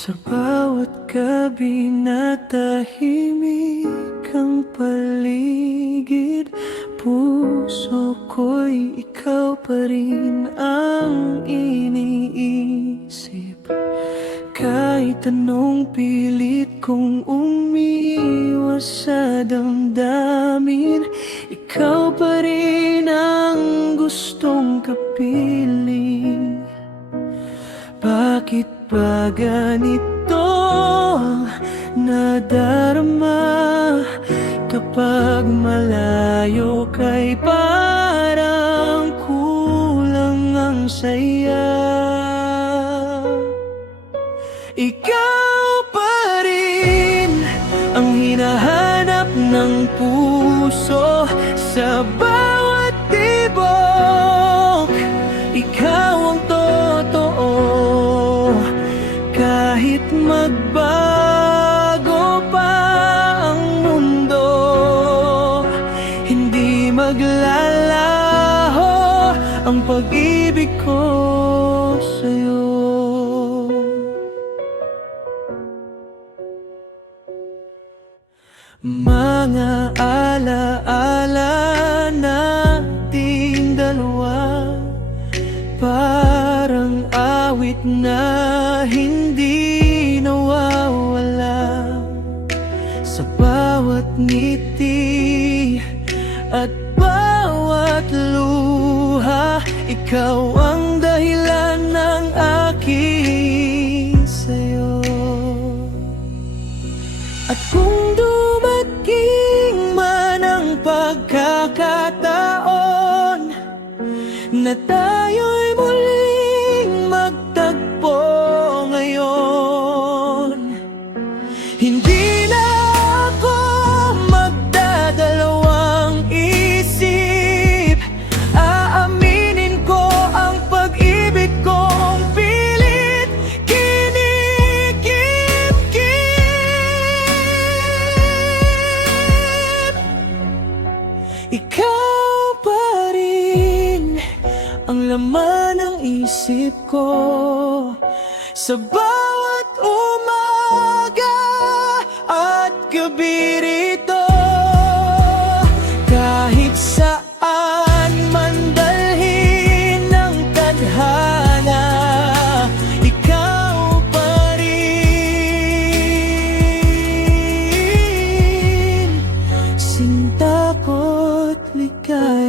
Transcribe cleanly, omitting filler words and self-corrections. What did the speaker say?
Sa bawat gabi na tahimik ang paligid, puso ko'y ikaw pa rin ang iniisip. Kahit anong pilit kong umiiwas sa damdamin, ikaw pa rin ang gustong kapiling. Bakit ba ganito ang nadarama? Kapag malayo ka'y parang kulang ang saya. Ikaw pa rin ang hinahanap ng puso sa bawat tibok. Ikaw ang totoo, kahit magbago pa ang mundo, hindi maglalaho ang pag-ibig ko sa'yo. Mga alaala nating dalawa, parang awit na hindi nawawala. Sa bawat ngiti at bawat luha, ikaw ang dahilan ng aking sayo. At kung dumating man ang pagkakataon na tayo'y muling magtagpo ngayon, hindi na ako magdadalawang isip. Aaminin ko ang pag-ibig kong pilit kinikip-kip. Ikaw pa rin ang laman ng isip ko sa bawat umaga at gabi rito. Kahit saan man dalhin ng tadhana, ikaw pa rin, sinta ko't likha.